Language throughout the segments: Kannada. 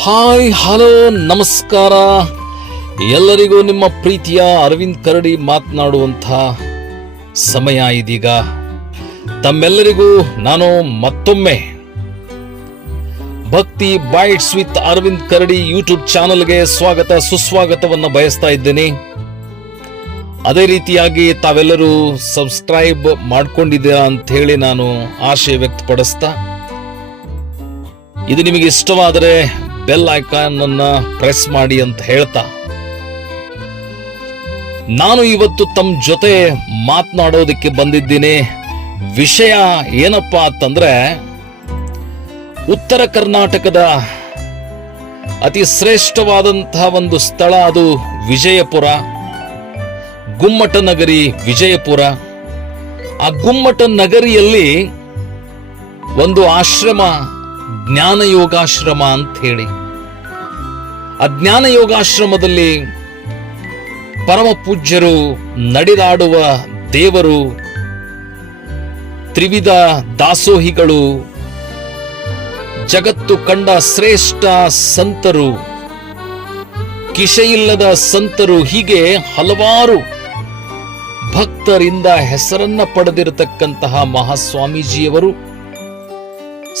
ಹಾಯ್ ಹಲೋ ನಮಸ್ಕಾರ ಎಲ್ಲರಿಗೂ. ನಿಮ್ಮ ಪ್ರೀತಿಯ ಅರವಿಂದ್ ಕರಡಿ ಮಾತನಾಡುವಂಥ ಸಮಯ ಇದೀಗ. ತಮ್ಮೆಲ್ಲರಿಗೂ ನಾನು ಮತ್ತೊಮ್ಮೆ Bhakti bytes with Aravind Karadi YouTube ಚಾನಲ್ಗೆ ಸ್ವಾಗತ ಸುಸ್ವಾಗತವನ್ನು ಬಯಸ್ತಾ ಇದ್ದೇನೆ. ಅದೇ ರೀತಿಯಾಗಿ ತಾವೆಲ್ಲರೂ ಸಬ್ಸ್ಕ್ರೈಬ್ ಮಾಡ್ಕೊಂಡಿದ್ದೀರಾ ಅಂತ ಹೇಳಿ ನಾನು ಆಶಯ ವ್ಯಕ್ತಪಡಿಸ್ತಾ, ಇದು ನಿಮಗೆ ಇಷ್ಟವಾದರೆ ಬೆಲ್ ಐಕಾನ್ ಅನ್ನ ಪ್ರೆಸ್ ಮಾಡಿ ಅಂತ ಹೇಳ್ತಾ, ನಾನು ಇವತ್ತು ತಮ್ಮ ಜೊತೆ ಮಾತನಾಡೋದಕ್ಕೆ ಬಂದಿದ್ದೀನಿ. ವಿಷಯ ಏನಪ್ಪಾ ಅಂತಂದ್ರೆ, ಉತ್ತರ ಕರ್ನಾಟಕದ ಅತಿ ಶ್ರೇಷ್ಠವಾದಂತಹ ಒಂದು ಸ್ಥಳ, ಅದು ವಿಜಯಪುರ, ಗುಮ್ಮಟ ನಗರಿ ವಿಜಯಪುರ. ಆ ಗುಮ್ಮಟ ನಗರಿಯಲ್ಲಿ ಒಂದು ಆಶ್ರಮ, ಜ್ಞಾನ ಯೋಗಾಶ್ರಮ ಅಂತ ಹೇಳಿ. ಆ ಜ್ಞಾನ ಯೋಗಾಶ್ರಮದಲ್ಲಿ ಪರಮ ಪೂಜ್ಯರು, ನಡೆದಾಡುವ ದೇವರು, ತ್ರಿವಿಧ ದಾಸೋಹಿಗಳು, ಜಗತ್ತು ಕಂಡ ಶ್ರೇಷ್ಠ ಸಂತರು, ಕಿಶೆಯಿಲ್ಲದ ಸಂತರು, ಹೀಗೆ ಹಲವಾರು ಭಕ್ತರಿಂದ ಹೆಸರನ್ನ ಪಡೆದಿರತಕ್ಕಂತಹ ಮಹಾಸ್ವಾಮೀಜಿಯವರು,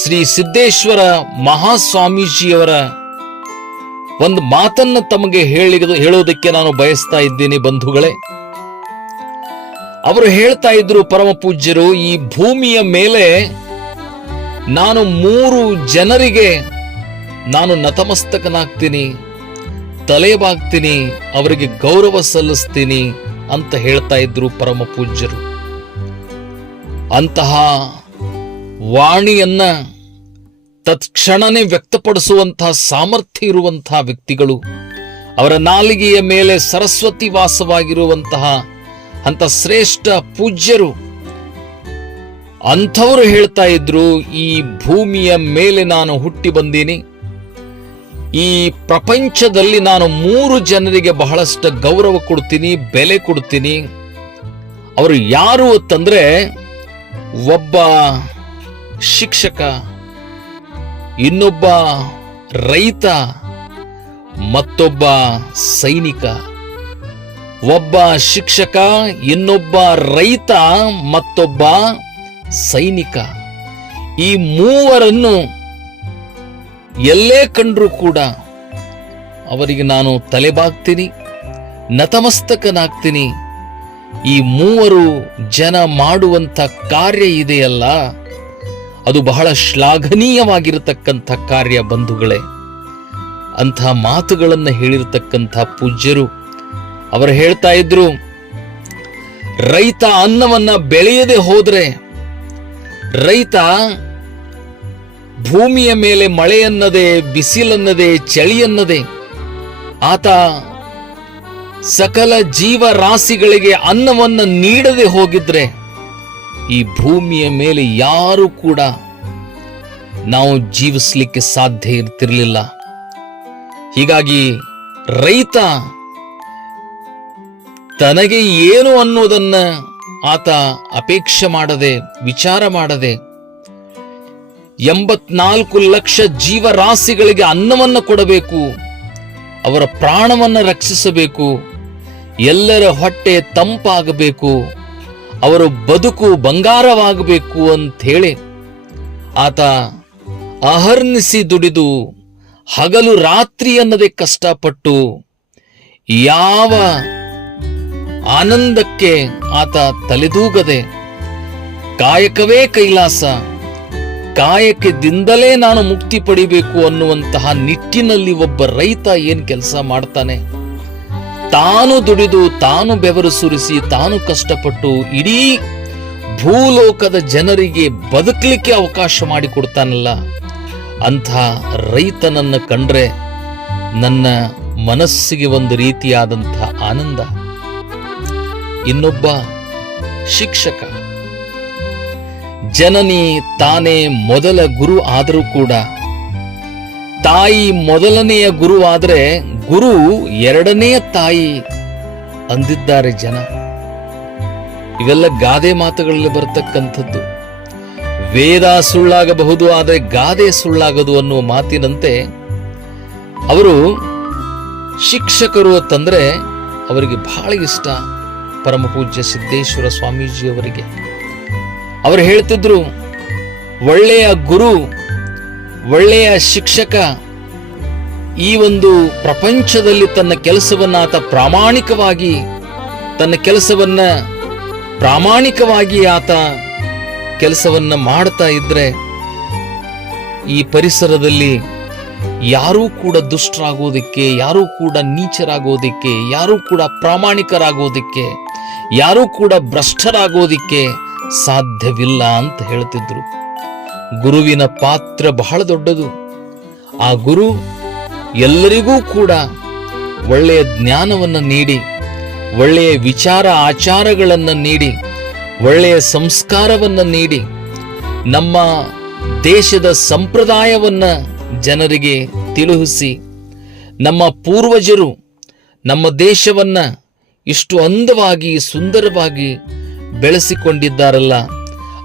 ಶ್ರೀ ಸಿದ್ದೇಶ್ವರ ಮಹಾಸ್ವಾಮೀಜಿಯವರ ಒಂದು ಮಾತನ್ನ ತಮಗೆ ಹೇಳೋದಕ್ಕೆ ನಾನು ಬಯಸ್ತಾ ಇದ್ದೀನಿ ಬಂಧುಗಳೇ. ಅವರು ಹೇಳ್ತಾ ಇದ್ರು, ಪರಮ ಪೂಜ್ಯರು, ಈ ಭೂಮಿಯ ಮೇಲೆ ನಾನು 3 ಜನರಿಗೆ ನಾನು ನತಮಸ್ತಕನಾಗ್ತೀನಿ, ತಲೆಬಾಗ್ತೀನಿ, ಅವರಿಗೆ ಗೌರವ ಸಲ್ಲಿಸ್ತೀನಿ ಅಂತ ಹೇಳ್ತಾ ಇದ್ರು ಪರಮ ಪೂಜ್ಯರು. ಅಂತಹ ವಾಣಿಯನ್ನ ತತ್ಕ್ಷಣನೇ ವ್ಯಕ್ತಪಡಿಸುವಂತಹ ಸಾಮರ್ಥ್ಯ ಇರುವಂತಹ ವ್ಯಕ್ತಿಗಳು, ಅವರ ನಾಲಿಗೆಯ ಮೇಲೆ ಸರಸ್ವತಿ ವಾಸವಾಗಿರುವಂತಹ ಅಂತ ಶ್ರೇಷ್ಠ ಪೂಜ್ಯರು, ಅಂಥವರು ಹೇಳ್ತಾ ಇದ್ರು, ಈ ಭೂಮಿಯ ಮೇಲೆ ನಾನು ಹುಟ್ಟಿ ಬಂದೀನಿ, ಈ ಪ್ರಪಂಚದಲ್ಲಿ ನಾನು 3 ಜನರಿಗೆ ಬಹಳಷ್ಟು ಗೌರವ ಕೊಡ್ತೀನಿ, ಬೆಲೆ ಕೊಡ್ತೀನಿ. ಅವರು ಯಾರು ಅಂತಂದ್ರೆ, ಒಬ್ಬ ಶಿಕ್ಷಕ, ಇನ್ನೊಬ್ಬ ರೈತ, ಮತ್ತೊಬ್ಬ ಸೈನಿಕ. ಒಬ್ಬ ಶಿಕ್ಷಕ, ಇನ್ನೊಬ್ಬ ರೈತ, ಮತ್ತೊಬ್ಬ ಸೈನಿಕ. ಈ 3 ಎಲ್ಲೇ ಕಂಡ್ರೂ ಕೂಡ ಅವರಿಗೆ ನಾನು ತಲೆಬಾಗ್ತೀನಿ, ನತಮಸ್ತಕನಾಗ್ತೀನಿ. ಈ 3 ಜನ ಮಾಡುವಂತ ಕಾರ್ಯ ಇದೆಯಲ್ಲ, ಅದು ಬಹಳ ಶ್ಲಾಘನೀಯವಾಗಿರತಕ್ಕಂಥ ಕಾರ್ಯ ಬಂಧುಗಳೇ. ಅಂಥ ಮಾತುಗಳನ್ನು ಹೇಳಿರತಕ್ಕಂಥ ಪೂಜ್ಯರು ಅವರು ಹೇಳ್ತಾ ಇದ್ರು, ರೈತ ಅನ್ನವನ್ನ ಬೆಳೆಯದೆ ಹೋದ್ರೆ, ರೈತ ಭೂಮಿಯ ಮೇಲೆ ಮಳೆಯನ್ನದೆ, ಬಿಸಿಲನ್ನದೆ, ಚಳಿಯನ್ನದೆ, ಆತ ಸಕಲ ಜೀವರಾಶಿಗಳಿಗೆ ಅನ್ನವನ್ನ ನೀಡದೆ ಹೋಗಿದ್ರೆ, ಈ ಭೂಮಿಯ ಮೇಲೆ ಯಾರು ಕೂಡ ನಾವು ಜೀವಿಸಲಿಕ್ಕೆ ಸಾಧ್ಯ ಇರ್ತಿರ್ಲಿಲ್ಲ. ಹೀಗಾಗಿ ರೈತ ತನಗೆ ಏನು ಅನ್ನೋದನ್ನ ಆತ ಅಪೇಕ್ಷೆ ಮಾಡದೆ, ವಿಚಾರ ಮಾಡದೆ, 84 ಲಕ್ಷ ಜೀವರಾಶಿಗಳಿಗೆ ಅನ್ನವನ್ನ ಕೊಡಬೇಕು, ಅವರ ಪ್ರಾಣವನ್ನ ರಕ್ಷಿಸಬೇಕು, ಎಲ್ಲರ ಹೊಟ್ಟೆ ತಂಪಾಗಬೇಕು, ಅವರ ಬದುಕು ಬಂಗಾರವಾಗಬೇಕು ಅಂತ ಹೇಳಿ ಆತ ಅಹರ್ನಿಸಿ ದುಡಿದು, ಹಗಲು ರಾತ್ರಿ ಅನ್ನದೇ ಕಷ್ಟಪಟ್ಟು, ಯಾವ ಆನಂದಕ್ಕೆ ಆತ ತಲೆದೂಗದೆ, ಕಾಯಕವೇ ಕೈಲಾಸ, ಕಾಯಕದಿಂದಲೇ ನಾನು ಮುಕ್ತಿ ಪಡಿಬೇಕು ಅನ್ನುವಂತಹ ನಿಟ್ಟಿನಲ್ಲಿ ಒಬ್ಬ ರೈತ ಏನ್ ಕೆಲಸ ಮಾಡ್ತಾನೆ, ತಾನು ದುಡಿದು, ತಾನು ಬೆವರು ಸುರಿಸಿ, ತಾನು ಕಷ್ಟಪಟ್ಟು ಇಡೀ ಭೂಲೋಕದ ಜನರಿಗೆ ಬದುಕಲಿಕ್ಕೆ ಅವಕಾಶ ಮಾಡಿಕೊಡ್ತಾನಲ್ಲ, ಅಂಥ ರೈತನನ್ನ ಕಂಡ್ರೆ ನನ್ನ ಮನಸ್ಸಿಗೆ ಒಂದು ರೀತಿಯಾದಂತಹ ಆನಂದ. ಇನ್ನೊಬ್ಬ ಶಿಕ್ಷಕ, ಜನನಿ ತಾನೇ ಮೊದಲ ಗುರು ಆದರೂ ಕೂಡ, ತಾಯಿ ಮೊದಲನೆಯ ಗುರು ಆದ್ರೆ ಗುರು 2ನೇ ತಾಯಿ ಅಂದಿದ್ದಾರೆ ಜನ. ಇವೆಲ್ಲ ಗಾದೆ ಮಾತುಗಳಲ್ಲಿ ಬರತಕ್ಕಂಥದ್ದು. ವೇದ ಸುಳ್ಳಾಗಬಹುದು, ಆದರೆ ಗಾದೆ ಸುಳ್ಳಾಗದು ಅನ್ನುವ ಮಾತಿನಂತೆ ಅವರು ಶಿಕ್ಷಕರು ಅಂತಂದ್ರೆ ಅವರಿಗೆ ಬಹಳ ಇಷ್ಟ. ಪರಮ ಪೂಜ್ಯ ಸಿದ್ದೇಶ್ವರ ಸ್ವಾಮೀಜಿ ಅವರಿಗೆ ಅವರು ಹೇಳ್ತಿದ್ರು, ಒಳ್ಳೆಯ ಗುರು, ಒಳ್ಳೆಯ ಶಿಕ್ಷಕ ಈ ಒಂದು ಪ್ರಪಂಚದಲ್ಲಿ ತನ್ನ ಕೆಲಸವನ್ನ ಆತ ಪ್ರಾಮಾಣಿಕವಾಗಿ ಆತ ಕೆಲಸವನ್ನ ಮಾಡ್ತಾ ಇದ್ರೆ ಈ ಪರಿಸರದಲ್ಲಿ ಯಾರೂ ಕೂಡ ದುಷ್ಟರಾಗೋದಿಕ್ಕೆ, ಯಾರೂ ಕೂಡ ನೀಚರಾಗೋದಿಕ್ಕೆ, ಯಾರೂ ಕೂಡ ಪ್ರಾಮಾಣಿಕರಾಗೋದಿಕ್ಕೆ, ಯಾರೂ ಕೂಡ ಭ್ರಷ್ಟರಾಗೋದಿಕ್ಕೆ ಸಾಧ್ಯವಿಲ್ಲ ಅಂತ ಹೇಳ್ತಿದ್ರು. ಗುರುವಿನ ಪಾತ್ರ ಬಹಳ ದೊಡ್ಡದು. ಆ ಗುರು ಎಲ್ಲರಿಗೂ ಕೂಡ ಒಳ್ಳೆಯ ಜ್ಞಾನವನ್ನು ನೀಡಿ, ಒಳ್ಳೆಯ ವಿಚಾರ ಆಚಾರಗಳನ್ನು ನೀಡಿ, ಒಳ್ಳೆಯ ಸಂಸ್ಕಾರವನ್ನು ನೀಡಿ, ನಮ್ಮ ದೇಶದ ಸಂಪ್ರದಾಯವನ್ನ ಜನರಿಗೆ ತಿಳಿಸಿ, ನಮ್ಮ ಪೂರ್ವಜರು ನಮ್ಮ ದೇಶವನ್ನ ಇಷ್ಟು ಅಂದವಾಗಿ ಸುಂದರವಾಗಿ ಬೆಳೆಸಿಕೊಂಡಿದ್ದಾರಲ್ಲ,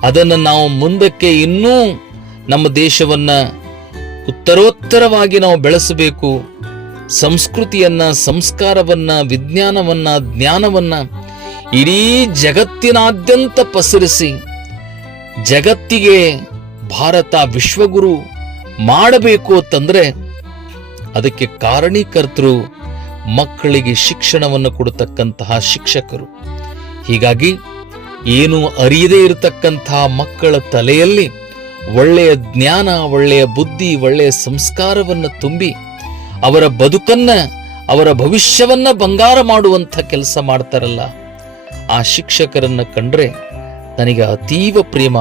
ಅದನ್ನು ನಾವು ಮುಂದಕ್ಕೆ ಇನ್ನೂ ನಮ್ಮ ದೇಶವನ್ನ ಉತ್ತರೋತ್ತರವಾಗಿ ನಾವು ಬೆಳೆಸಬೇಕು. ಸಂಸ್ಕೃತಿಯನ್ನ, ಸಂಸ್ಕಾರವನ್ನ, ವಿಜ್ಞಾನವನ್ನ, ಜ್ಞಾನವನ್ನ ಇಡೀ ಜಗತ್ತಿನಾದ್ಯಂತ ಪಸರಿಸಿ ಜಗತ್ತಿಗೆ ಭಾರತ ವಿಶ್ವಗುರು ಮಾಡಬೇಕು ಅಂತಂದ್ರೆ ಅದಕ್ಕೆ ಕಾರಣೀಕರ್ತರು ಮಕ್ಕಳಿಗೆ ಶಿಕ್ಷಣವನ್ನು ಕೊಡತಕ್ಕಂತಹ ಶಿಕ್ಷಕರು. ಹೀಗಾಗಿ ಏನು ಅರಿಯದೇ ಇರತಕ್ಕಂತಹ ಮಕ್ಕಳ ತಲೆಯಲ್ಲಿ ಒಳ್ಳೆಯ ಜ್ಞಾನ, ಒಳ್ಳೆಯ ಬುದ್ಧಿ, ಒಳ್ಳೆಯ ಸಂಸ್ಕಾರವನ್ನು ತುಂಬಿ ಅವರ ಬದುಕನ್ನ, ಅವರ ಭವಿಷ್ಯವನ್ನ ಬಂಗಾರ ಮಾಡುವಂಥ ಕೆಲಸ ಮಾಡ್ತಾರಲ್ಲ, ಆ ಶಿಕ್ಷಕರನ್ನ ಕಂಡ್ರೆ ನನಗೆ ಅತೀವ ಪ್ರೇಮ,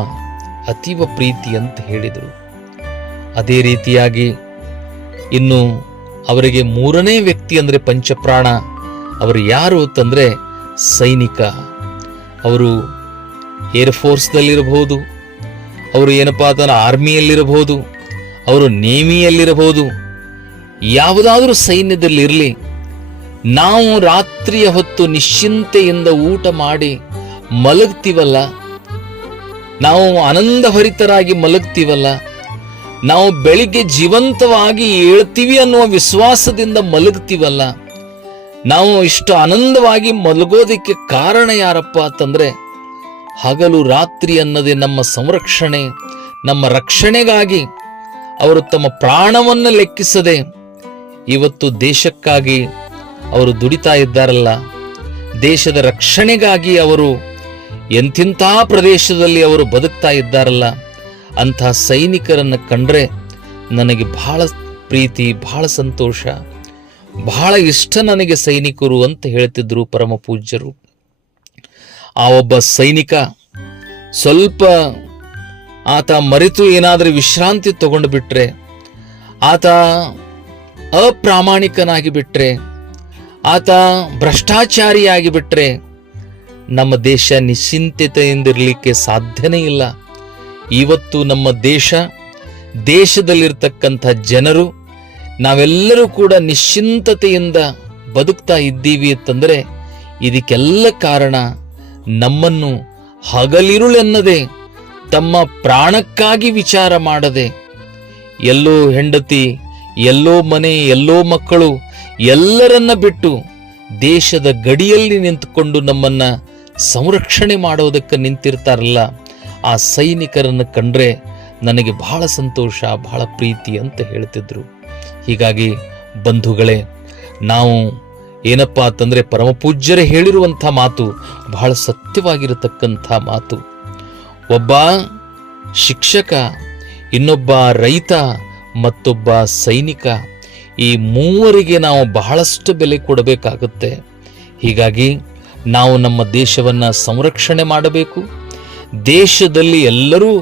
ಅತೀವ ಪ್ರೀತಿ ಅಂತ ಹೇಳಿದರು. ಅದೇ ರೀತಿಯಾಗಿ ಇನ್ನು ಅವರಿಗೆ ಮೂರನೇ ವ್ಯಕ್ತಿ ಅಂದ್ರೆ ಪಂಚಪ್ರಾಣ. ಅವರು ಯಾರು ಅಂತಂದ್ರೆ ಸೈನಿಕ. ಅವರು ಏರ್ಫೋರ್ಸ್ದಲ್ಲಿರಬಹುದು, ಅವರು ಏನಪ್ಪಾ ಅಂತಂದ್ರೆ ಆರ್ಮಿಯಲ್ಲಿರಬಹುದು, ಅವರು ನೇವಿಯಲ್ಲಿರಬಹುದು, ಯಾವುದಾದ್ರೂ ಸೈನ್ಯದಲ್ಲಿರಲಿ, ನಾವು ರಾತ್ರಿಯ ಹೊತ್ತು ನಿಶ್ಚಿಂತೆಯಿಂದ ಊಟ ಮಾಡಿ ಮಲಗ್ತೀವಲ್ಲ, ನಾವು ಆನಂದಭರಿತರಾಗಿ ಮಲಗ್ತೀವಲ್ಲ, ನಾವು ಬೆಳಿಗ್ಗೆ ಜೀವಂತವಾಗಿ ಏಳ್ತೀವಿ ಅನ್ನುವ ವಿಶ್ವಾಸದಿಂದ ಮಲಗ್ತೀವಲ್ಲ, ನಾವು ಇಷ್ಟು ಆನಂದವಾಗಿ ಮಲಗೋದಕ್ಕೆ ಕಾರಣ ಯಾರಪ್ಪ ಅಂತಂದ್ರೆ ಹಗಲು ರಾತ್ರಿ ಅನ್ನದೇ ನಮ್ಮ ಸಂರಕ್ಷಣೆ, ನಮ್ಮ ರಕ್ಷಣೆಗಾಗಿ ಅವರು ತಮ್ಮ ಪ್ರಾಣವನ್ನು ಲೆಕ್ಕಿಸದೆ ಇವತ್ತು ದೇಶಕ್ಕಾಗಿ ಅವರು ದುಡಿತಾ ಇದ್ದಾರಲ್ಲ, ದೇಶದ ರಕ್ಷಣೆಗಾಗಿ ಅವರು ಎಂಥಿಂಥ ಪ್ರದೇಶದಲ್ಲಿ ಅವರು ಬದುಕ್ತಾ ಇದ್ದಾರಲ್ಲ, ಅಂಥ ಸೈನಿಕರನ್ನು ಕಂಡ್ರೆ ನನಗೆ ಬಹಳ ಪ್ರೀತಿ, ಬಹಳ ಸಂತೋಷ, ಬಹಳ ಇಷ್ಟ ನನಗೆ ಸೈನಿಕರು ಅಂತ ಹೇಳ್ತಿದ್ರು ಪರಮ ಪೂಜ್ಯರು. ಆ ಒಬ್ಬ ಸೈನಿಕ ಸ್ವಲ್ಪ ಆತ ಮರೆತು ಏನಾದರೂ ವಿಶ್ರಾಂತಿ ತಗೊಂಡು ಬಿಟ್ರೆ, ಆತ ಅಪ್ರಾಮಾಣಿಕನಾಗಿ ಬಿಟ್ರೆ, ಆತ ಭ್ರಷ್ಟಾಚಾರಿಯಾಗಿ ಬಿಟ್ರೆ ನಮ್ಮ ದೇಶ ನಿಶ್ಚಿಂತೆಯಿಂದಿರಲಿಕ್ಕೆ ಸಾಧ್ಯನೇ ಇಲ್ಲ. ಇವತ್ತು ನಮ್ಮ ದೇಶದಲ್ಲಿರ್ತಕ್ಕಂಥ ಜನರು ನಾವೆಲ್ಲರೂ ಕೂಡ ನಿಶ್ಚಿಂತತೆಯಿಂದ ಬದುಕ್ತಾ ಇದ್ದೀವಿ ಅಂತಂದ್ರೆ ಇದಕ್ಕೆಲ್ಲ ಕಾರಣ ನಮ್ಮನ್ನು ಹಗಲಿರುಳೆನ್ನದೆ ತಮ್ಮ ಪ್ರಾಣಕ್ಕಾಗಿ ವಿಚಾರ ಮಾಡದೆ, ಎಲ್ಲೋ ಹೆಂಡತಿ, ಎಲ್ಲೋ ಮನೆ, ಎಲ್ಲೋ ಮಕ್ಕಳು ಎಲ್ಲರನ್ನ ಬಿಟ್ಟು ದೇಶದ ಗಡಿಯಲ್ಲಿ ನಿಂತುಕೊಂಡು ನಮ್ಮನ್ನ ಸಂರಕ್ಷಣೆ ಮಾಡೋದಕ್ಕೆ ನಿಂತಿರ್ತಾರಲ್ಲ, ಆ ಸೈನಿಕರನ್ನು ಕಂಡ್ರೆ ನನಗೆ ಬಹಳ ಸಂತೋಷ, ಬಹಳ ಪ್ರೀತಿ ಅಂತ ಹೇಳ್ತಿದ್ರು. ಹೀಗಾಗಿ ಬಂಧುಗಳೇ, ನಾವು ಏನಪ್ಪಾ ಅಂತಂದ್ರೆ ಪರಮ ಪೂಜ್ಯರೇ ಹೇಳಿರುವಂಥ ಮಾತು ಬಹಳ ಸತ್ಯವಾಗಿರತಕ್ಕಂಥ ಮಾತು. ಒಬ್ಬ ಶಿಕ್ಷಕ, ಇನ್ನೊಬ್ಬ ರೈತ, ಮತ್ತೊಬ್ಬ ಸೈನಿಕ, ಈ ಮೂವರಿಗೆ ನಾವು ಬಹಳಷ್ಟು ಬೆಲೆ ಕೊಡಬೇಕಾಗುತ್ತೆ. ಹೀಗಾಗಿ ನಾವು ನಮ್ಮ ದೇಶವನ್ನ ಸಂರಕ್ಷಣೆ ಮಾಡಬೇಕು. ದೇಶದಲ್ಲಿ ಎಲ್ಲರೂ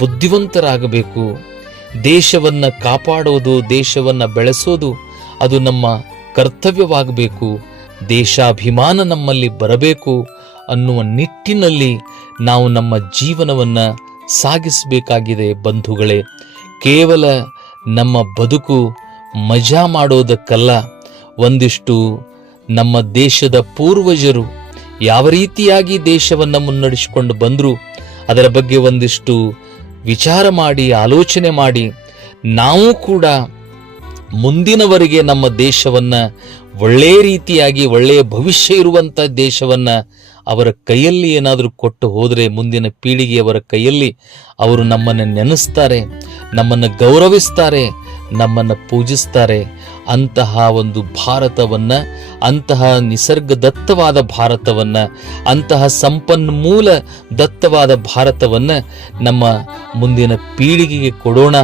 ಬುದ್ಧಿವಂತರಾಗಬೇಕು. ದೇಶವನ್ನ ಕಾಪಾಡೋದು, ದೇಶವನ್ನ ಬೆಳೆಸೋದು ಅದು ನಮ್ಮ ಕರ್ತವ್ಯವಾಗಬೇಕು. ದೇಶಾಭಿಮಾನ ನಮ್ಮಲ್ಲಿ ಬರಬೇಕು ಅನ್ನುವ ನಿಟ್ಟಿನಲ್ಲಿ ನಾವು ನಮ್ಮ ಜೀವನವನ್ನ ಸಾಗಿಸಬೇಕಾಗಿದೆ ಬಂಧುಗಳೇ. ಕೇವಲ ನಮ್ಮ ಬದುಕು ಮಜಾ ಮಾಡೋದಕ್ಕಲ್ಲ, ಒಂದಿಷ್ಟು ನಮ್ಮ ದೇಶದ ಪೂರ್ವಜರು ಯಾವ ರೀತಿಯಾಗಿ ದೇಶವನ್ನ ಮುನ್ನಡೆಸಿಕೊಂಡು ಬಂದ್ರು ಅದರ ಬಗ್ಗೆ ಒಂದಿಷ್ಟು ವಿಚಾರ ಮಾಡಿ, ಆಲೋಚನೆ ಮಾಡಿ ನಾವು ಕೂಡ ಮುಂದಿನವರಿಗೆ ನಮ್ಮ ದೇಶವನ್ನ ಒಳ್ಳೆಯ ರೀತಿಯಾಗಿ ಒಳ್ಳೆಯ ಭವಿಷ್ಯ ಇರುವಂಥ ದೇಶವನ್ನ ಅವರ ಕೈಯಲ್ಲಿ ಏನಾದರೂ ಕೊಟ್ಟು ಹೋದರೆ ಮುಂದಿನ ಪೀಳಿಗೆಯವರ ಕೈಯಲ್ಲಿ ಅವರು ನಮ್ಮನ್ನು ನೆನೆಸ್ತಾರೆ, ನಮ್ಮನ್ನು ಗೌರವಿಸ್ತಾರೆ, ನಮ್ಮನ್ನು ಪೂಜಿಸ್ತಾರೆ. ಅಂತಹ ಒಂದು ಭಾರತವನ್ನು, ಅಂತಹ ನಿಸರ್ಗದತ್ತವಾದ ಭಾರತವನ್ನು, ಅಂತಹ ಸಂಪನ್ಮೂಲ ದತ್ತವಾದ ಭಾರತವನ್ನು ನಮ್ಮ ಮುಂದಿನ ಪೀಳಿಗೆಗೆ ಕೊಡೋಣ.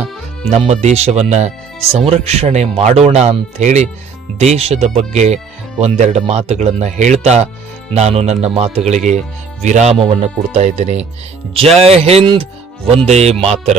ನಮ್ಮ ದೇಶವನ್ನು ಸಂರಕ್ಷಣೆ ಮಾಡೋಣ ಅಂಥೇಳಿ ದೇಶದ ಬಗ್ಗೆ ಒಂದೆರಡು ಮಾತುಗಳನ್ನು ಹೇಳ್ತಾ ನಾನು ನನ್ನ ಮಾತುಗಳಿಗೆ ವಿರಾಮವನ್ನು ಕೊಡ್ತಾ ಇದ್ದೇನೆ. ಜೈ ಹಿಂದ್, ವಂದೇ ಮಾತರಂ.